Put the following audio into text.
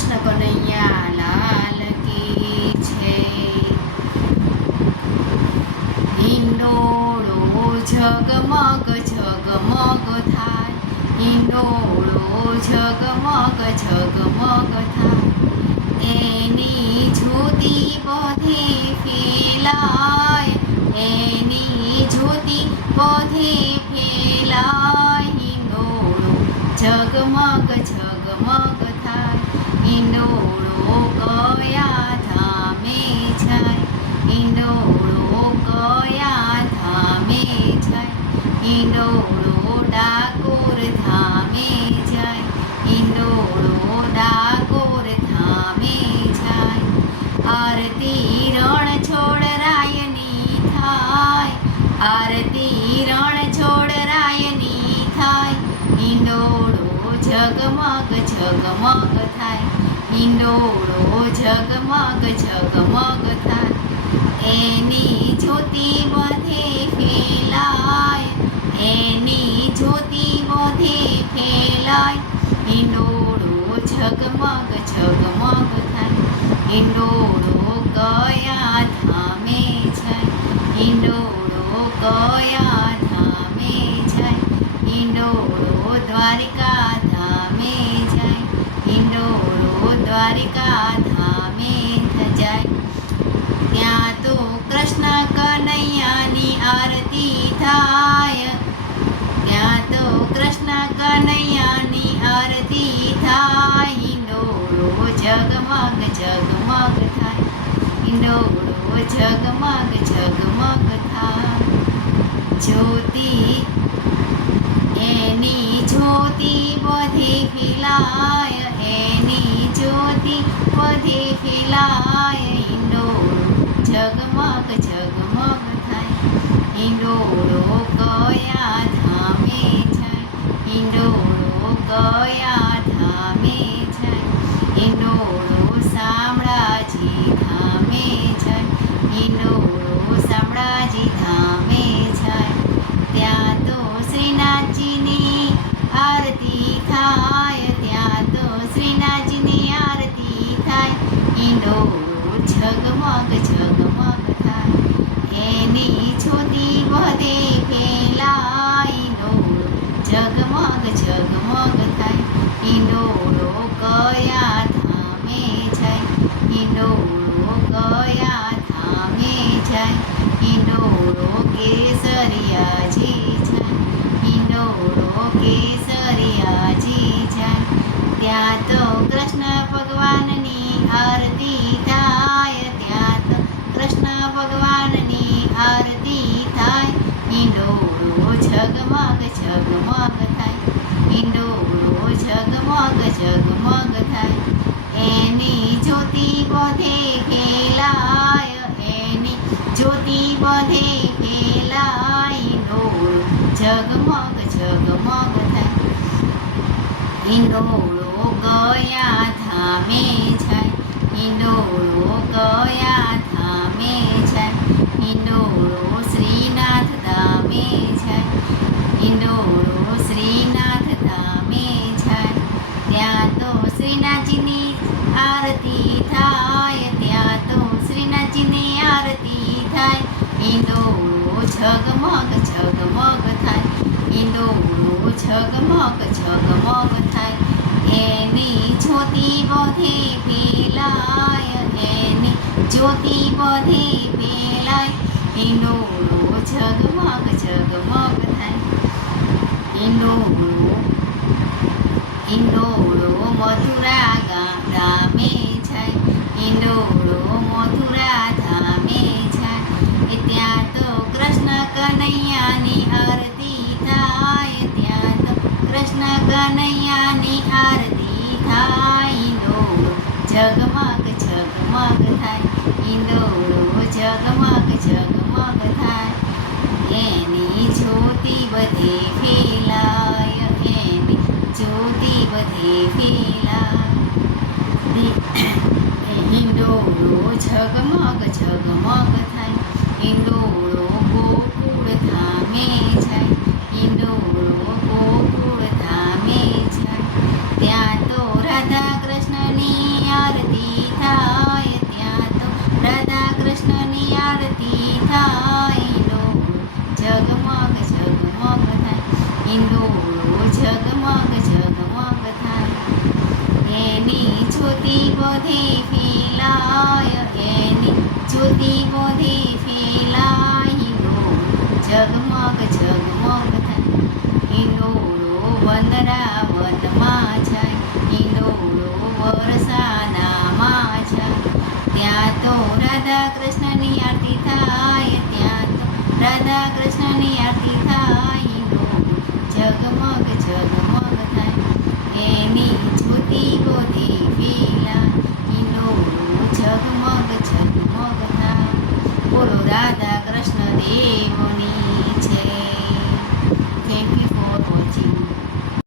કૃષ્ણ કનૈયા લાલ કી છે. હિંડોળો ઝગમગ ઝગમગ થાય. હિંડોળો ઝગમગ ઝગમગ થાય. એની જ્યોતિ બધે ફેલાય. એની જ્યોતિ બધે ફેલાય. હિંડોળો ઝગમગ ઝગમગ હિંડોળો કયા ધામે જાય હિંડોળો કયા ધામે જાય હિંડોળો ડાકોર ધામે જાય હિંડોળો ડાકોર ધામે જાય આરતી રણ રાયની થાય, આરતી રણ રાયની થાય, હિંડોળો ઝગમગ ઝગમગ થાય. હિંડોળો ઝગમગ ઝગમગ થાય. એની જ્યોતિ બધે ફેલાય, એની જ્યોતિ બધે ફેલાય. હિંડોળો ઝગમગ ઝગમગ થાય. હિંડોળો ગયા ધામે જાય. હિંડોળો ગયા ધામે જાય. હિંડોળો દ્વારિકા દ્વારિકા ધામે જાય ત્યાં તો કૃષ્ણ કનૈયાની આરતી થાય ત્યાં તો કૃષ્ણ કનૈયાની આરતી થાય હિંડોળો જગમગ જગમગ થાય હિંડોળો જગમગ જગમગ થાય જ્યોતિ જ્યોતિ વધે ફેલાય હિંડોળો ઝગમગ ઝગમગ થાય. હિંડોળો કયા ધામે જાય હિંડોળો કયા એની જ્યોતિ બધે ફેલાય ઈંડોળો ઝગમગ ઝગમગ થાય. ઈંડોળો કયા થામે જાય. ઈંડોળો કયા થામે જાય. ઈંડોળો કેસરિયાજી જાય. ઈંડોળો કેસરિયાજી જાય. ત્યાં તો કૃષ્ણ ભગવાનની આરતી ઈંડોળો ઝગમગ ઝગમગ થાય. ઈંડોળો ઝગમગ ઝગમગ થાય. એની જ્યોતિ બધે ખેલાય એની જ્યોતિ બધે ફેલાય. ઈંડોળો ઝગમગ ઝગમગ થાય. ઈંડોળો ગયા ધામે જાય. ઈંડોળો ગયા ધામે જાય. ઈંડોળો શ્રીનાથ ધામે હિંડોળો શ્રીનાથ ધામે છે. ત્યાં તો શ્રીનાથજીની આરતી થાય, ત્યાં તો શ્રીનાથજીની આરતી થાય. હિંડોળો ઝગમગ ઝગમગ થાય. હિંડોળો ઝગમગ ઝગમગ થાય. એની જ્યોતિ બધે ફેલાય, એની જ્યોતિ બધે ફેલાય. હિંડોળો ઝગમગ ઝગમગ થાય હિંડોળો મથુરા ગા- જાય ત્યાં તો કૃષ્ણ કનૈયાની આરતી થાય ત્યાં તો કૃષ્ણ કનૈયાની આરતી થાય ઇંડોળો ઝગમગ ઝગમગ થાય ઇંડોળો ઝગમગ એની જ્યોતિ બધે ફેલાય એની જ્યોતિ બધે ફેલાય. હિંડોળો ઝગમગ ઝગમગ બધી ફેલાય એની જ્યોતિ બધી હિંડોળો જગમગ જગમગ થાય હિંડોળો વંદરાવનમાં જાય હિંડોળો વરસાનામાં જાય ત્યાં તો રાધા આરતી થાય ત્યાં તો રાધા આરતી થાય જગમગ જગમગ થાય એની